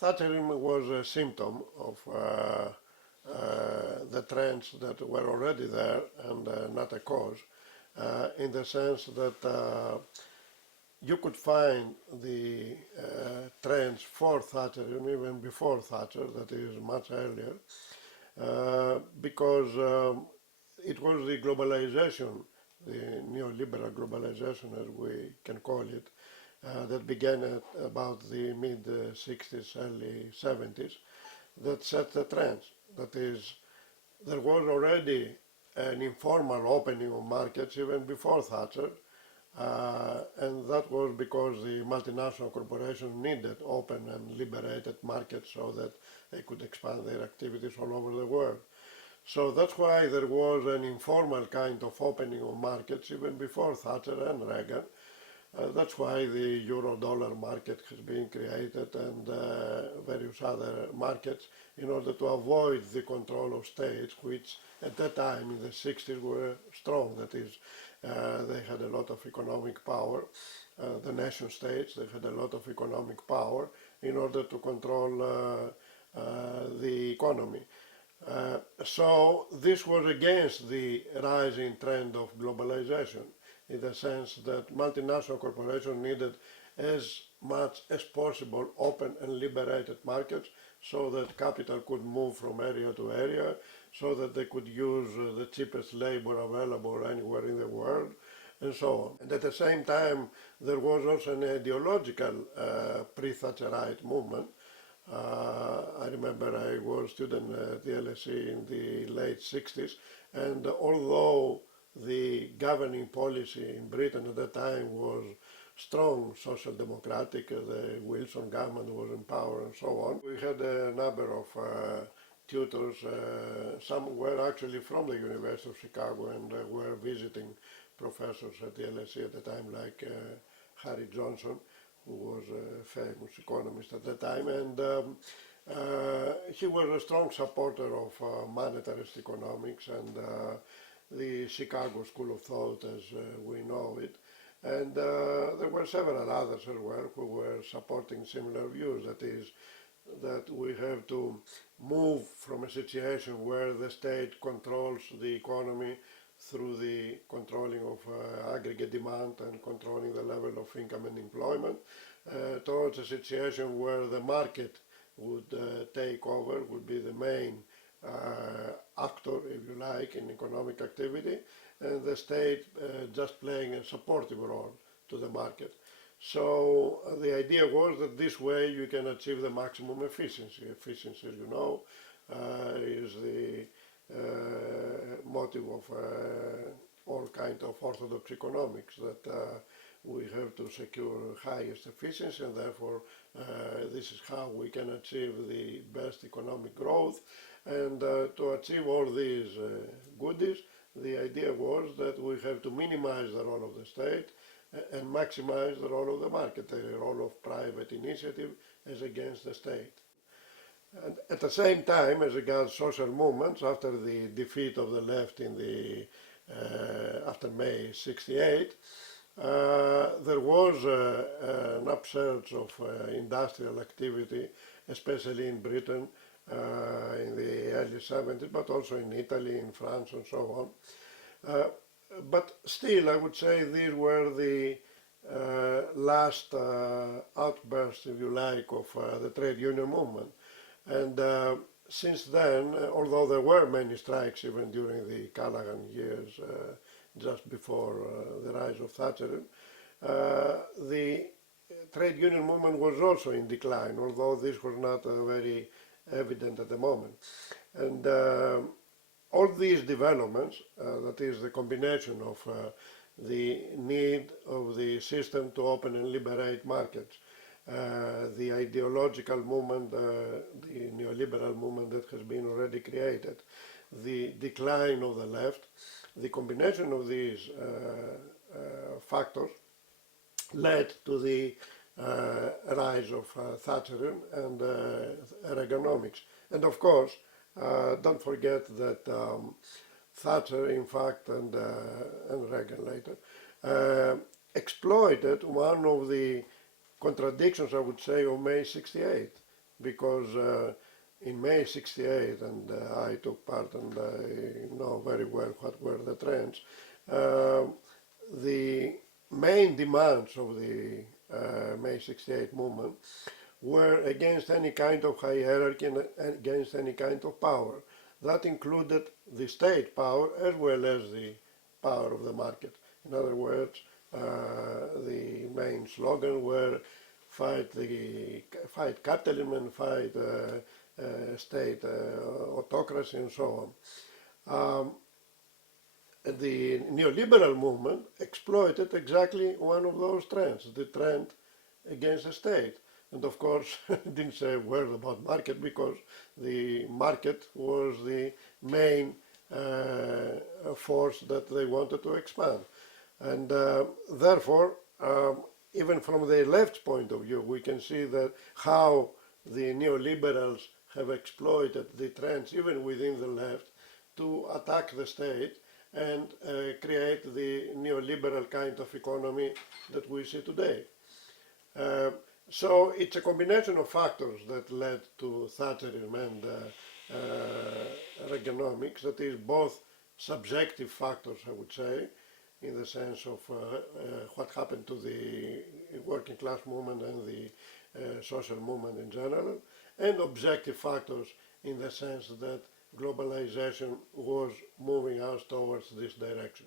Thatcherism was a symptom of the trends that were already there and not a cause, in the sense that you could find the trends for Thatcherism even before Thatcher, that is much earlier, because it was the globalization, the neoliberal globalization as we can call it, that began at about the mid-60s, early 70s, that set the trends. That is, there was already an informal opening of markets even before Thatcher, and that was because the multinational corporations needed open and liberated markets so that they could expand their activities all over the world. So that's why there was an informal kind of opening of markets even before Thatcher and Reagan. That's why the euro-dollar market has been created and various other markets in order to avoid the control of states, which at that time in the 60s were strong. That is, they had a lot of economic power. The nation states, they had a lot of economic power in order to control the economy. So this was against the rising trend of globalization, in the sense that multinational corporations needed as much as possible open and liberated markets so that capital could move from area to area, so that they could use the cheapest labor available anywhere in the world, and so on. And at the same time, there was also an ideological pre-Thatcherite movement. I remember I was a student at the LSE in the late 60s, and although the governing policy in Britain at that time was strong social democratic, the Wilson government was in power and so on, we had a number of tutors, some were actually from the University of Chicago and were visiting professors at the LSE at the time, like Harry Johnson, who was a famous economist at the time, and he was a strong supporter of monetarist economics and the Chicago School of Thought as we know it. And there were several others as well who were supporting similar views, that is, that we have to move from a situation where the state controls the economy through the controlling of aggregate demand and controlling the level of income and employment, towards a situation where the market would take over, would be the main actor, if you like, in economic activity, and the state just playing a supportive role to the market. So the idea was that this way you can achieve the maximum efficiency. Efficiency, you know, is the motive of all kinds of orthodox economics, that we have to secure highest efficiency, and therefore this is how we can achieve the best economic growth. And to achieve all these goodies, the idea was that we have to minimize the role of the state and maximize the role of the market, the role of private initiative as against the state. And at the same time, as regards social movements, after the defeat of the left in the after May '68, there was an upsurge of industrial activity, especially in Britain in the early '70s, but also in Italy, in France, and so on. But still, I would say these were the last outbursts, if you like, of the trade union movement. And since then, although there were many strikes even during the Callaghan years, just before the rise of Thatcherism, the trade union movement was also in decline, although this was not very evident at the moment. And all these developments, that is the combination of the need of the system to open and liberate markets, the ideological movement, the neoliberal movement that has been already created, the decline of the left, the combination of these factors led to the rise of Thatcherism and Reaganomics. And of course, don't forget that Thatcher, in fact, and Reagan later, exploited one of the contradictions, I would say, of May '68. because in May 68, and I took part and I know very well what were the trends, the main demands of the May 68 movement were against any kind of hierarchy and against any kind of power. That included the state power as well as the power of the market. In other words, the main slogan were fight capitalism and fight state autocracy and so on. The neoliberal movement exploited exactly one of those trends, the trend against the state. And of course, didn't say a word about market because the market was the main force that they wanted to expand. And therefore, even from the left's point of view, we can see that how the neoliberals have exploited the trends, even within the left, to attack the state and create the neoliberal kind of economy that we see today. So it's a combination of factors that led to Thatcherism and Reaganomics, that is both subjective factors, I would say, in the sense of what happened to the working class movement and the social movement in general, and objective factors in the sense that globalization was moving us towards this direction.